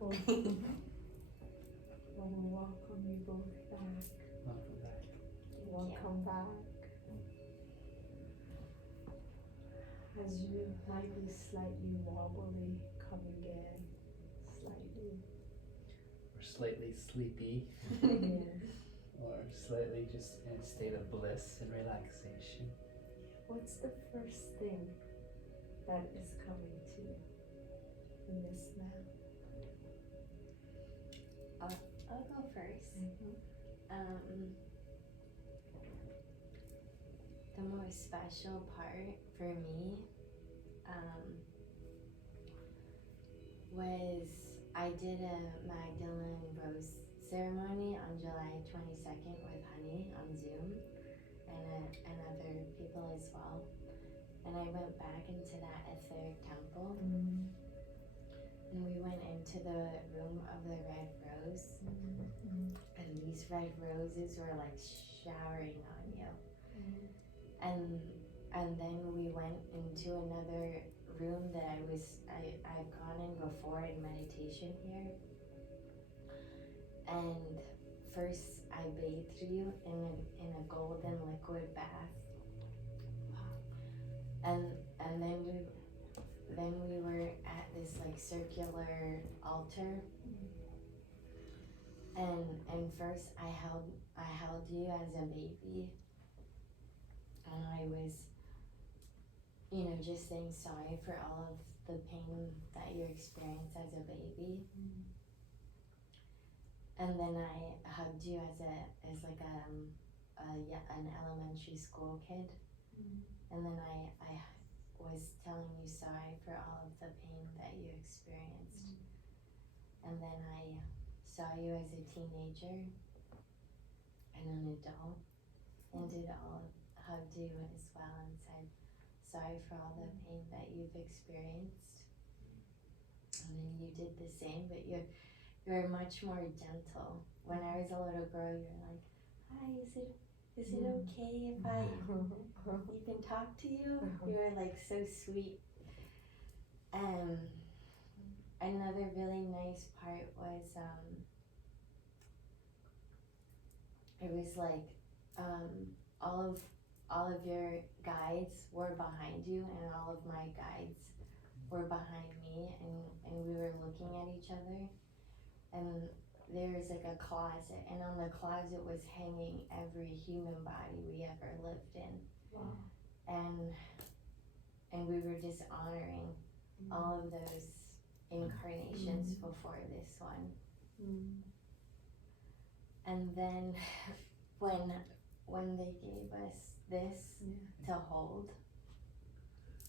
Welcome you both back. Welcome back. Welcome back. As you might be slightly wobbly, come again. Slightly. Or slightly sleepy. Yes. Or slightly just in a state of bliss and relaxation. What's the first thing that is coming to you in this now? I'll go first. The most special part for me was I did a Magdalene rose ceremony on July 22nd with Honey on Zoom and other people as well. And I went back into that etheric temple and we went into the room of the red rose and these red roses were like showering on you. And then we went into another room that I've gone in before in meditation here. And first I bathed you in a golden liquid bath. And then we were at this like circular altar. And first I held you as a baby. And I was, just saying sorry for all of the pain that you experienced as a baby. And then I hugged you as an elementary school kid. And then I was telling you sorry for all of the pain that you experienced. And then I saw you as a teenager and an adult and hugged you as well and said sorry for all the pain that you've experienced. And then you did the same, but you're much more gentle. When I was a little girl, you're like, hi, is it okay if I even talk to you? You were like so sweet. Another really nice part was it was like all of your guides were behind you and all of my guides were behind me and we were looking at each other and there was like a closet and on the closet was hanging every human body we ever lived in. Wow. And we were just honoring all of those incarnations before this one. And then when they gave us this to hold,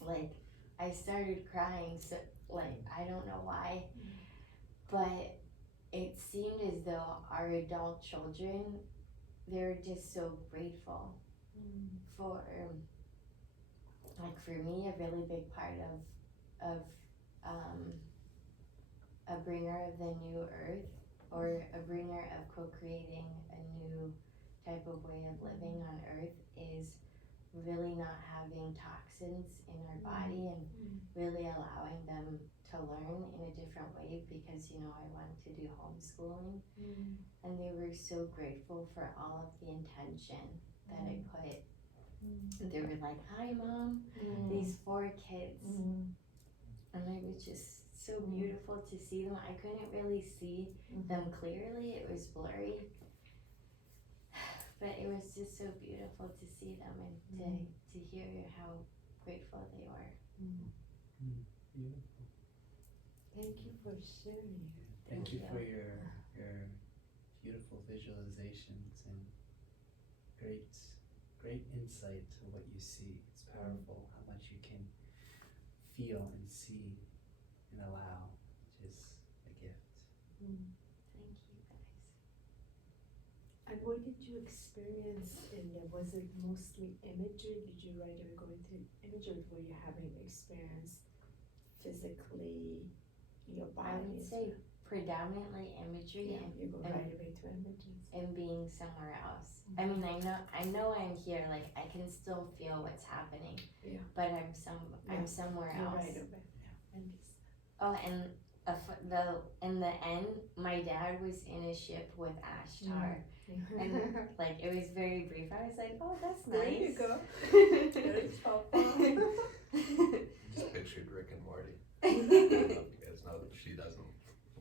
like I started crying, so like I don't know why, but it seemed as though our adult children, they were just so grateful for, like for me, a really big part of a bringer of the new earth or a bringer of co-creating a new type of way of living on earth is really not having toxins in our body and really allowing them to learn in a different way because I wanted to do homeschooling and they were so grateful for all of the intention that I put. They were like, hi mom, these 4 kids. And it was just so beautiful to see them. I couldn't really see them clearly, it was blurry. But it was just so beautiful to see them and to hear how grateful they were. Beautiful. Thank you for sharing. Thank you for your beautiful visualizations and great insight to what you see. It's powerful how much you can feel and see and allow, which is a gift. Thank you guys. And what did you experience in there? Was it mostly imagery? Did you write and go into imagery? Were you having experience physically in your body? I would say predominantly imagery you go right away to images. And being somewhere else. I mean, I know I'm here, like I can still feel what's happening. But I'm somewhere You're else. right away. Oh, and in the end, my dad was in a ship with Ashtar. And like it was very brief. I was like, oh, that's nice. There you go. Very thoughtful. Just pictured Rick and Morty. I don't know if you guys know that she doesn't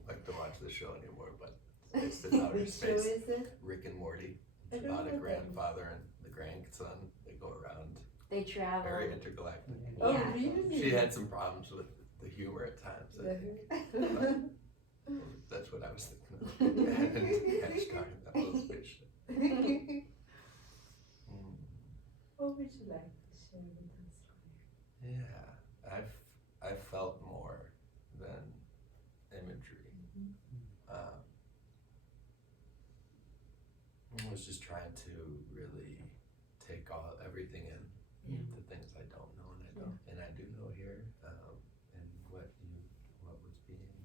like to watch the show anymore, but it's in outer Which show space. is it? Rick and Morty. I It's don't about a know that. grandfather and the grandson. They go around. They travel. Very intergalactic. Oh, Yeah. really? She had some problems with the humor at times. I think. That's what I was thinking of. And started that little spaceship. What would you like to share with us? Yeah, I've felt more than imagery. I was just trying to really take everything in, the things I don't know and I do know here, and what was being,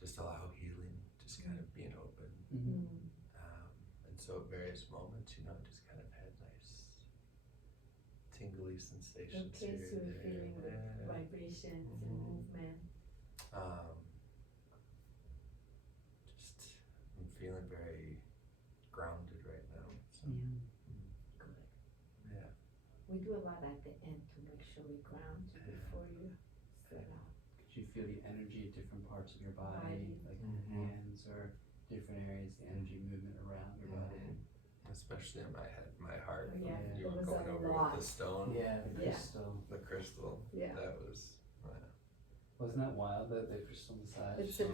just allow healing, just kind of being open, and so at various moments, just kind of had nice tingly sensations Okay, here so and you're feeling the there. vibrations and movement. Just I'm feeling very grounded right now. So, Good. yeah. We do a lot at the end to make sure we ground you before you set out. Could you feel the energy at different parts of your body, like your Mhm. hands or different areas, the energy movement around your body? Especially in my head, my heart. Yeah, When you it were was going a over lot. with the stone, Yeah, the Yeah. crystal. the crystal. Yeah. That was. Wasn't that wild, the crystal massage? It's that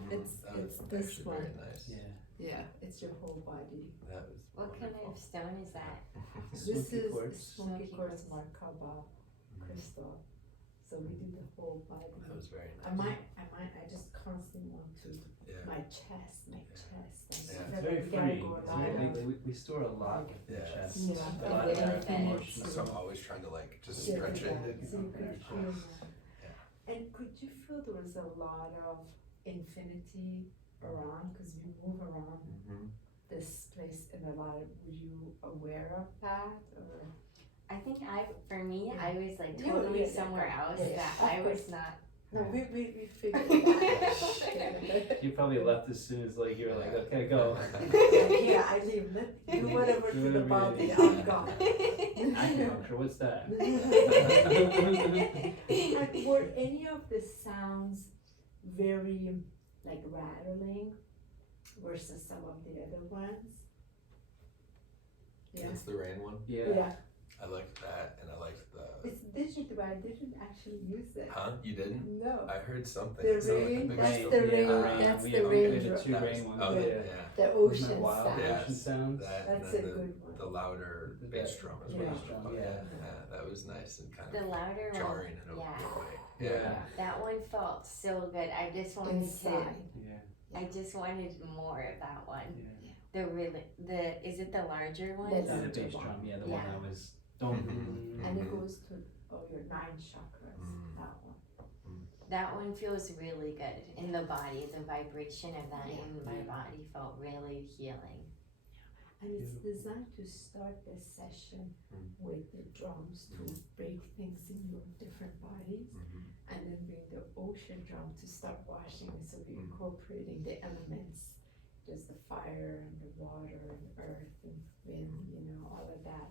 was this actually one. very nice. Yeah. Yeah, it's your whole body. That was. What kind wonderful. of stone is that? This Smoky is quartz. smoky Smoky quartz quartz. Merkaba crystal. So we do the whole body. That was very I nice. just constantly want to Yeah. my chest. And Yeah. It's so very we gotta free. go It's around. very, we store a lot with the Yeah. chest. Yeah. A lot of Yeah. our Yeah. emotions. So I'm always trying to just Yeah, stretch yeah. it. So you could Energy. feel that. And could you feel there was a lot of infinity around? Because we move around Mm-hmm. this place in a lot. Were you aware of that? Or? I think for me, Yeah. I was like You- totally yeah, somewhere else yeah, that of I was course. not. No, we figured it out. You probably left as soon as you were like, okay, go. Yeah, I leave. Do whatever to the body. Yeah. I'm gone. Acupuncture, what's that? And were any of the sounds very rattling versus some of the other ones? Yeah. It's the rain one. Yeah. I liked that, and I liked the. It's digital, but I didn't actually use it. Huh? You didn't? No. I heard something. The So, rain, maybe that's so- the rain, Yeah, that's we the have rain the drop. two That was- rain ones. Oh, yeah. yeah. The Isn't ocean that wild? sound. Yeah. Ocean sounds. That, That's and a then good one. the louder bass drum is what Yeah. I was talking about. Yeah. Yeah, that was nice and kind The of louder one. jarring in a Yeah. good way. Yeah. That one felt so good. I just wanted Inside. Yeah. I just wanted more of that one. Yeah. Is it the larger one? The Yeah, the larger bass one. drum, yeah, the Yeah. one that was don't. And it Mhm. goes to your 9 chakras, Mm. that one. That one feels really good in the body. The vibration of that Yeah. in my body felt really healing. And it's designed to start the session with the drums to break things in your different bodies, and then bring the ocean drum to start washing. So we're incorporating the elements, just the fire and the water and earth and wind, all of that,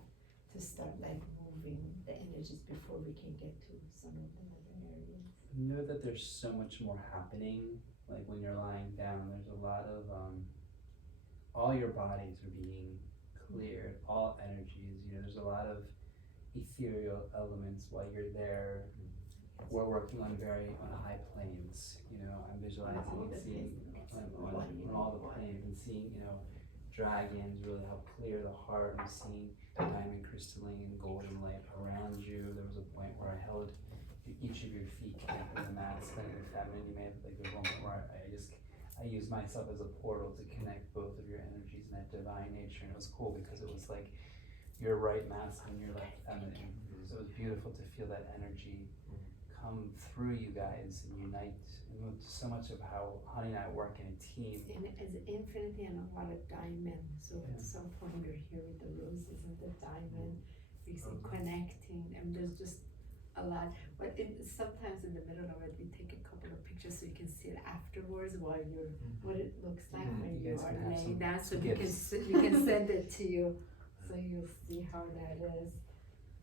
to start moving the energies before we can get to some of the other areas. Know that there's so much more happening. Like when you're lying down, there's a lot of all your bodies are being cleared, all energies. There's a lot of ethereal elements while you're there. We're working on high planes. I'm visualizing and seeing on all the planes and seeing dragons really help clear the heart. I'm seeing diamond crystalline and golden light around you. There was a point where I held each of your feet connecting the masculine and the feminine. You made a moment where I used myself as a portal to connect both of your energies in that divine nature, and it was cool because it was like your right masculine, your left feminine. So it was beautiful to feel that energy come through you guys and unite. And so much of how Honey and I work in a team. And as infinity and a lot of diamond. So at some point you're here with the roses and the diamond, because connecting, and there's just a lot. But sometimes in the middle of it, we take a couple of pictures so you can see it afterwards while you're what it looks like when You you guys are can have laying some down. So gifts. we can send it to you, so you'll see how that is.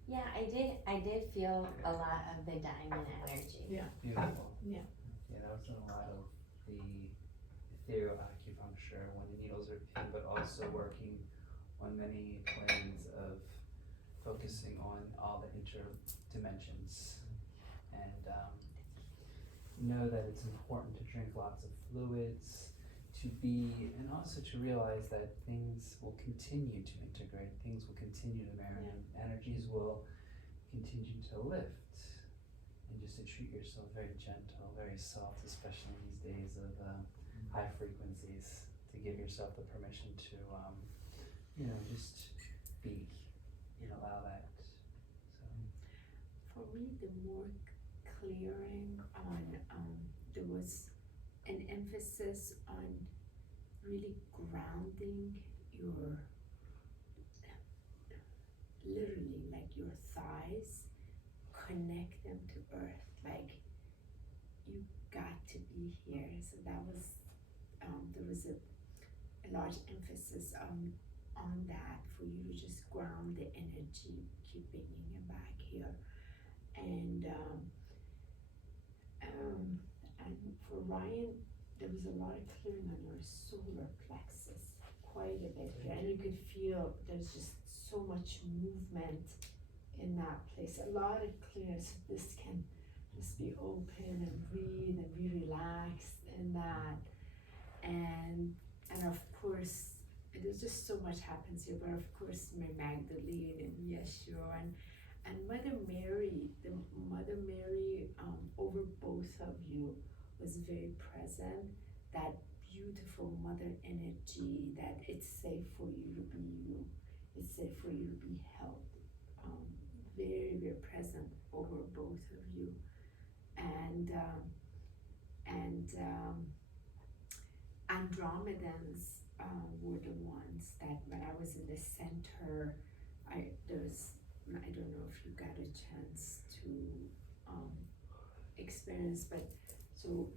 Yeah, I did feel a lot of the diamond energy. Yeah. Beautiful. Yeah. Yeah, that was in a lot of the ethereal acupuncture when the needles are in, but also working on many planes of focusing on all the interdimensions. And know that it's important to drink lots of fluids, to be, and also to realize that things will continue to integrate, things will continue to marry, energies will continue to lift, and just to treat yourself very gentle, very soft, especially in these days of high frequencies, to give yourself the permission to, just be, allow that. So. For me, the more clearing on, there was an emphasis on really grounding your, literally like your thighs, connect them to earth, like you got to be here. So that was, there was a large emphasis on that, for you to just ground the energy, keep bringing it back here. And for Ryan, there was a lot of clearing on your solar plexus, quite a bit here, and you could feel there's just so much movement in that place. A lot of clearness. This can just be open and breathe and be relaxed in that, and of course, there's just so much happens here. But of course, my Magdalene and Yeshua and Mother Mary, the Mother Mary over both of you was very present. That beautiful mother energy, that it's safe for you to be you, it's safe for you to be held. Very, very present over both of you. And Andromedans were the ones that when I was in the center, I don't know if you got a chance to experience, but so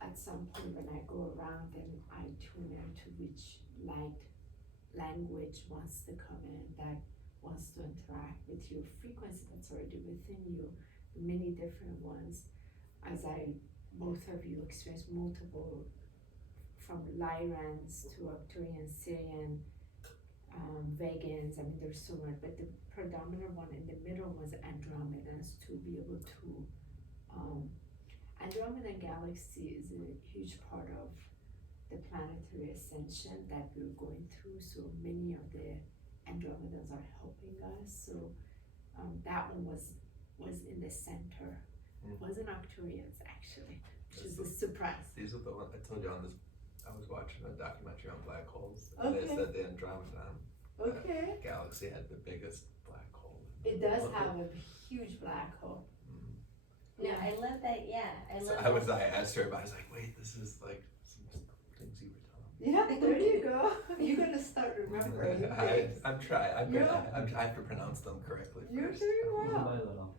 at some point when I go around and I tune into which language wants to come in, that wants to interact with your frequency that's already within you, many different ones, as both of you experience multiple, from Lyrans to Arcturian, Syrian, Vegans, I mean there's so much, but the predominant one in the middle was Andromedans, to be able to, Andromeda Galaxy is a huge part of the planetary ascension that we're going through, so many of the Andromedans are helping us, so that one was in the center. It wasn't Arcturians actually, which is a surprise. These are the ones I told you on this. I was watching a documentary on black holes, and they said the Andromeda galaxy had the biggest black hole. It does have a huge black hole. No, I love that. Yeah, I asked her about. I was like, wait, this is like some things you were telling me. Yeah, there you go. You're gonna start remembering things. I'm trying. I have to pronounce them correctly first. You're doing well. Little by little.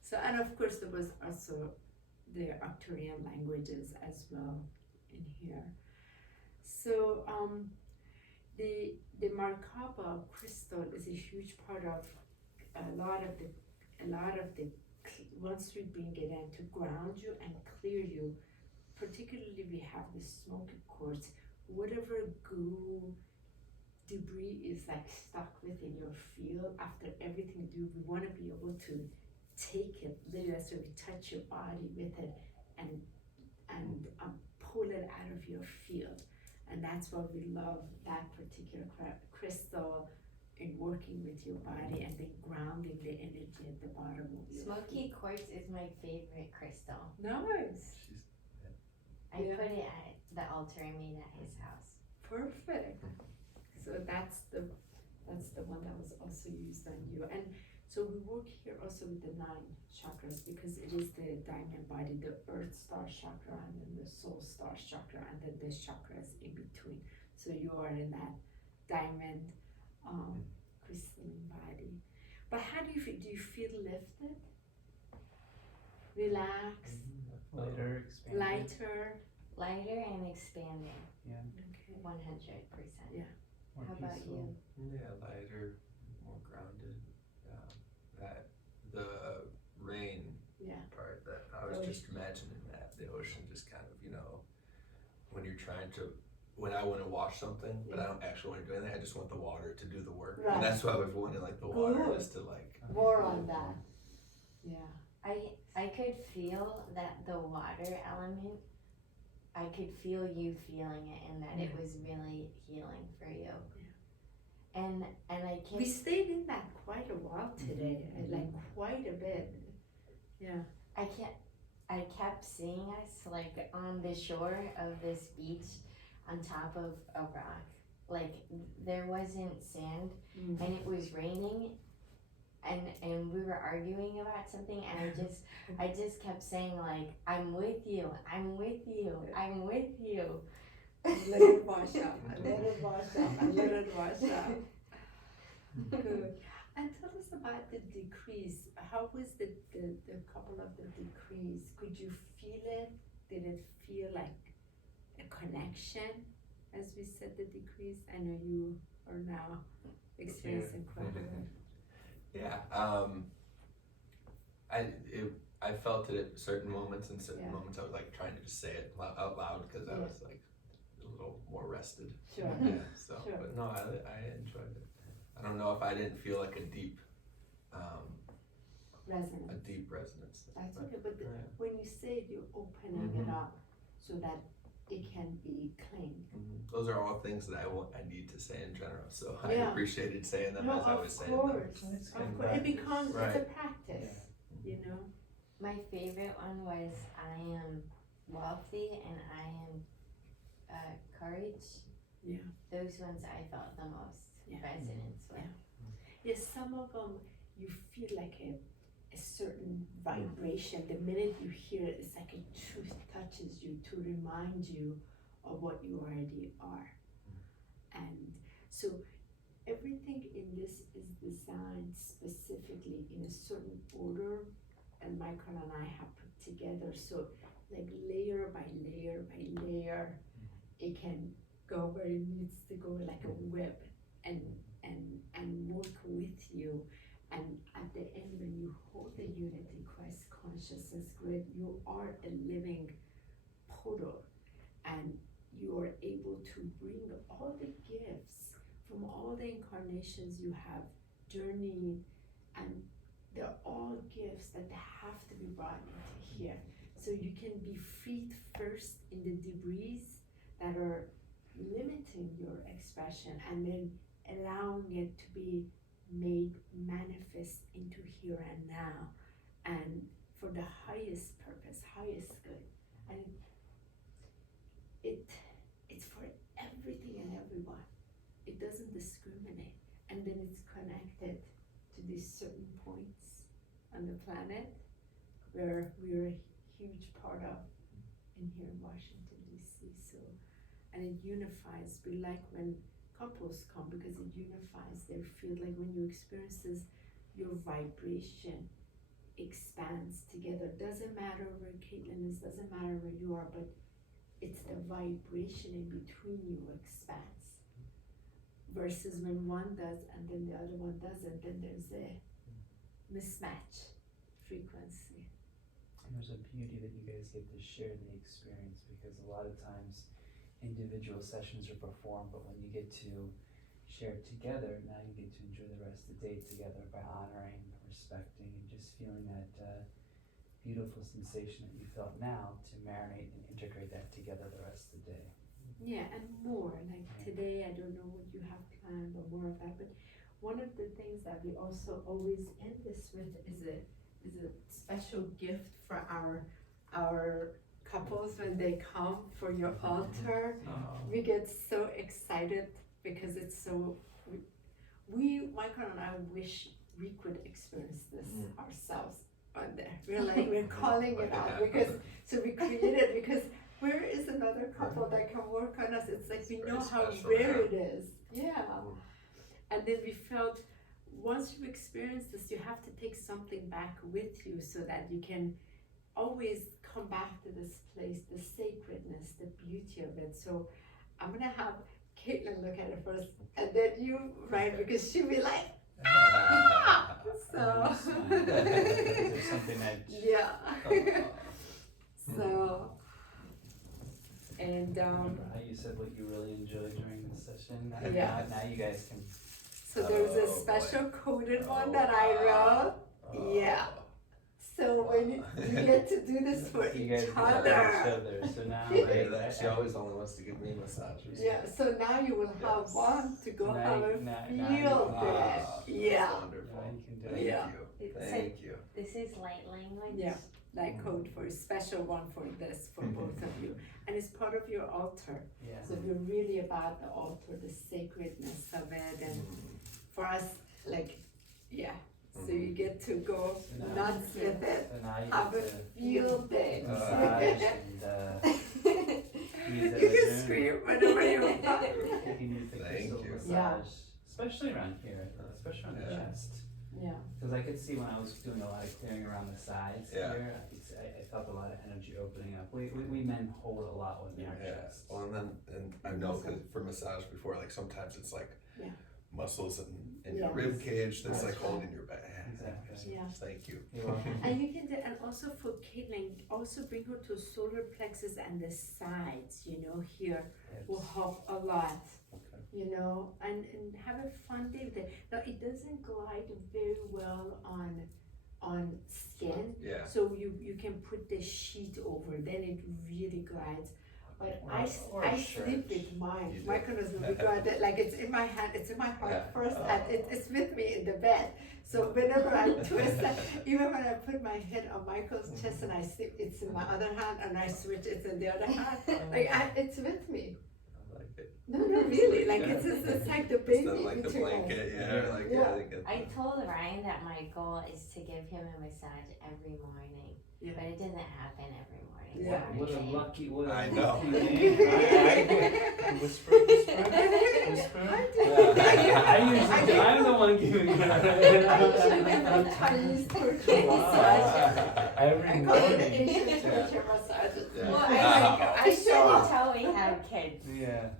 So, and of course there was also the Arcturian languages as well in here. So the Merkaba crystal is a huge part of a lot of the once we bring it in to ground you and clear you. Particularly we have the smoky quartz, whatever goo debris is like stuck within your field after everything you do, we want to be able to take it, literally, so we touch your body with it and pull it out of your field. And that's why we love that particular crystal in working with your body and then grounding the energy at the bottom of your Smoky quartz is my favorite crystal. Nice. I put it at the altar I made at his house. Perfect. So that's the one that was also used on you. And so we work here also with the 9 chakras, because it is the diamond body, the earth star chakra, and then the soul star chakra, and then this chakra is in between. So you are in that diamond crystalline body. But how do you feel? Do you feel lifted? relaxed, Lighter, expanded. lighter. Lighter and expanding. Okay. 100%. Yeah. More How about peaceful. you? Yeah, lighter, more grounded. That the rain Yeah. part, that I was just imagining that the ocean just kind of, when you're trying to, when I want to wash something, but I don't actually want to do anything, I just want the water to do the work. Right. And that's why I was wanting like the water Good. just to like. More on that. Yeah. I could feel that the water element, I could feel you feeling it and that it was really healing for you. Yeah. And I We kept, stayed in that quite a while today, like quite a bit. Yeah. I kept seeing us like on the shore of this beach on top of a rock. Like there wasn't sand and it was raining and we were arguing about something and I just kept saying like, I'm with you, I'm with you, I'm with you. Let it wash up, let it wash up, let it wash up. Good. And tell us about the decrease. How was the couple of the decrease? Could you feel it? Did it feel like a connection as we said the decrease? I know you are now experiencing quite a bit. Yeah, I felt it at certain moments, and certain moments I was like trying to just say it out loud because I was like a little more rested. Sure. Yeah. So, but no, I enjoyed it. I don't know if I didn't feel like a deep resonance. That's okay, but when you say it, you're opening it up so that it can be claimed. Those are all things that I need to say in general. So I Yeah. appreciated saying them No, as I was saying them. of course, it becomes it's a practice, you know. My favorite one was I am wealthy and I am courage. Yeah. Those ones I felt the most resonance with. Yes, some of them you feel like a certain vibration. The minute you hear it, it's like a truth touches you to remind you of what you already are. And so everything in this is designed specifically in a certain order, and Michael and I have put together. So like layer by layer by layer, it can go where it needs to go like a web and work with you. And at the end, when you hold the unity Christ consciousness grid, you are a living portal, and you are able to bring all the gifts from all the incarnations you have journeyed, and they're all gifts that have to be brought into here. So you can be freed first in the debris that are limiting your expression, and then allowing it to be made manifest into here and now, and for the highest purpose, highest good. And it's for everything and everyone. It doesn't discriminate, and then it's connected to these certain points on the planet where we're a huge part of in here in Washington DC. So, and it unifies. We like when couples come because it unifies their field. Like when you experience this, your vibration expands together. Doesn't matter where Caitlin is, doesn't matter where you are, but it's the vibration in between you expands. Versus when one does and then the other one doesn't, then there's a mismatch frequency. And there's a beauty that you guys get to share the experience, because a lot of times individual sessions are performed, but when you get to share it together, now you get to enjoy the rest of the day together by honoring, respecting, and just feeling that beautiful sensation that you felt now, to marinate and integrate that together the rest of the day. Yeah, and more. Like today, I don't know what you have planned or more of that, but one of the things that we also always end this with is a special gift for our couples when they come for your altar. We get so excited because it's so, Michael and I wish we could experience this ourselves on there. We're calling it out because, so we created, because where is another couple that can work on us? It's like we know how rare it is. Yeah. And then we felt once you experience this, you have to take something back with you so that you can always come back to this place, the sacredness, the beauty of it. So I'm gonna have Caitlin look at it first, and then you, right? Because she'll be like, ah! So. There's something that. Yeah. So. And Remember how you said what you really enjoyed during the session? Yeah. Now you guys can. so there's a special coded one that I wrote. Yeah. So when you get to do this for You each guys get other. each other. So now. She always only wants to give me massages. Yeah, so now you will have one to go Now have you- a now- field now you day. That's Yeah, wonderful. Now you can do Thank it. Yeah. you. It's Thank you. This is light language. Yeah. Like code for a special one for this, for both of you. And it's part of your altar. Yeah. So you're really about the altar, the sacredness of it. And for us, like, yeah. So you get to go So now- nuts with it. So now you Have a get to field day. massage and use it You as can a- scream whenever you want. if you need the Thank crystal you. massage, especially around here, especially on the Yeah. chest. Yeah. Because I could see when I was doing a lot of clearing around the sides Yeah. here, I felt a lot of energy opening up. We men hold a lot within our Yeah. chest. Well, and I know 'cause for massage before, like sometimes it's like Yeah. muscles in your Yes. rib cage that's That's like right. holding your back. Exactly. Yeah. Thank you. You're welcome. And you can do, and also for Caitlin, also bring her to solar plexus and the sides, here will Hips. help a lot, Okay. and have a fun day with it. Now, it doesn't glide very well on skin, Yeah. so you can put the sheet over, then it really glides. But Or I a sleep shirt. with mine. You do. Michael knows when we go out there, like it's in my hand, it's in my heart Yeah. first, Oh. and it's with me in the bed. So whenever I twist it, even when I put my head on Michael's chest and I sleep, it's in my other hand, and I switch, it's in the other hand. Like it's with me. I like it. No, really, like it's like the baby. It's not like the between us. blanket, yeah, like Yeah. I get I that. told Ryan that my goal is to give him a massage every morning, Yeah. but it doesn't happen every morning. Yeah. What a Actually. lucky, I know. lucky man. Whisper. I do. Yeah. I usually do. I'm the one giving it. I Chinese torture massage. Every I call it the morning. Asian torture massages. Yeah. Well, I I show up. until we have kids. Yeah.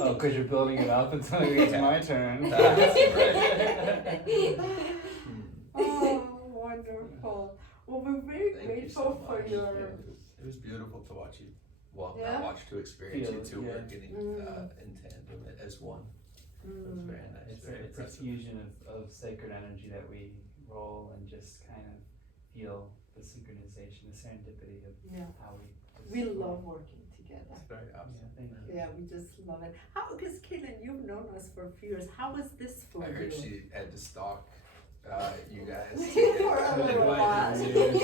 Oh, because you're building it up until it's my turn. That's Oh, wonderful. Well, we're very Thank you grateful so for much. your. It was beautiful to watch you. Well, Yeah? not watch, to experience Feel you it, two yeah. working in tandem as one. It was very nice, It's very a impressive. fusion of sacred energy that we roll and just kind of feel the synchronization, the serendipity of Yeah. how we. We love working together. It's very Yeah, awesome. thank you. Yeah, we just love it. How? Because Caitlin, you've known us for a few years. How was this for I you? heard she had to stalk you guys. to For a get little while. invited.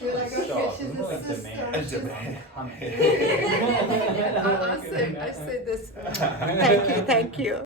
You're like, okay, Stop. she's More a like sister. demand. Demand. I say this. Thank you.